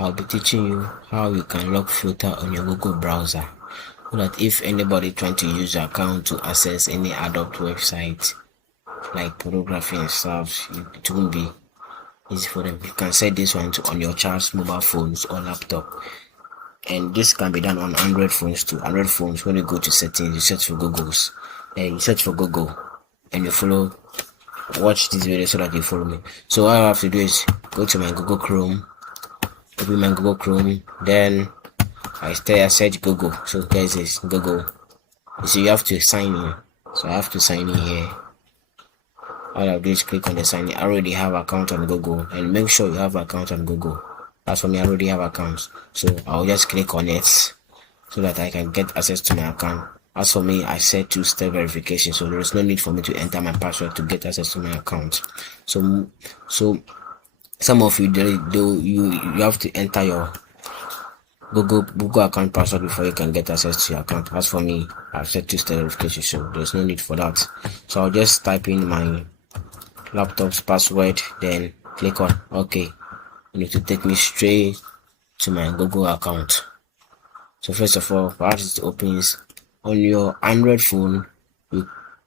I'll be teaching you how you can lock filter on your Google browser, so that if anybody trying to use your account to access any adult website like pornography and stuff, it won't be easy for them. You can set this one on your child's mobile phones or laptop, and this can be done on Android phones too. Android phones, when you go to settings, you search for Google, and you follow. Watch this video so that you follow me. So all I have to do is go to my Google Chrome, open my Google Chrome, then I search Google. So guys, is Google. You see, you have to sign in. So I have to sign in here. All I do is click on the sign in. I already have an account on Google, and make sure you have an account on Google. As for me, I already have accounts, so I'll just click on it so that I can get access to my account. As for me, I set two-step verification, so there is no need for me to enter my password to get access to my account. So some of you you have to enter your Google account password before you can get access to your account. As for me, I've set two-step verification, so there's no need for that. So I'll just type in my laptop's password, then click on OK. And it will take me straight to my Google account. So first of all, once it opens on your Android phone,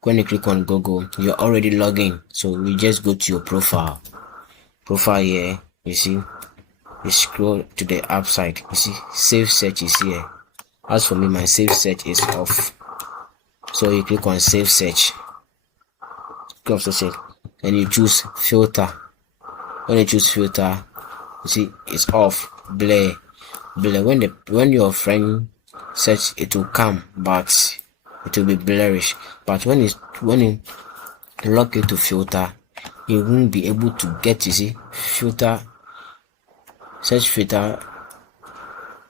when you click on Google, you're already logged in. So we just go to your profile here. You see, you scroll to the app side. You see, SafeSearch is here. As for me, my SafeSearch is off. So you click on SafeSearch, and you choose filter. When you choose filter, you see it's off. Blur. When your friend search, it will come, but it will be blurrish. But when you lock it to filter, you won't be able to get. You see, search filter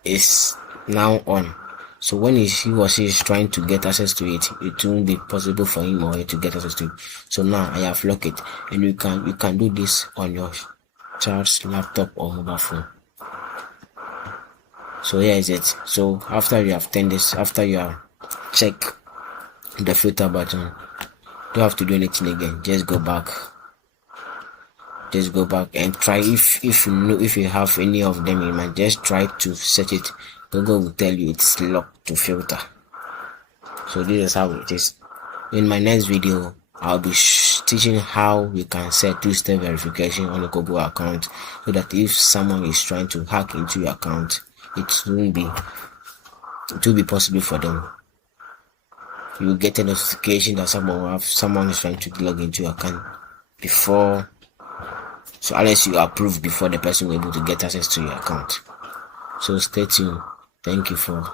is now on. So when he or she is trying to get access to it, it won't be possible for him or her to get access to it. So now I have locked it, and you can do this on your child's laptop or mobile phone. So here is it. So after you have done this, after you have checked the filter button, you don't have to do anything again. Just go back and try. If you have any of them, you might just try to set it. Google will tell you it's locked to filter. So this is how it is. In my next video, I'll be teaching how you can set two-step verification on a Google account, so that if someone is trying to hack into your account, it will be possible for them. You will get a notification that someone is trying to log into your account before. So unless you approve before the person will be able to get access to your account. So stay tuned. Thank you for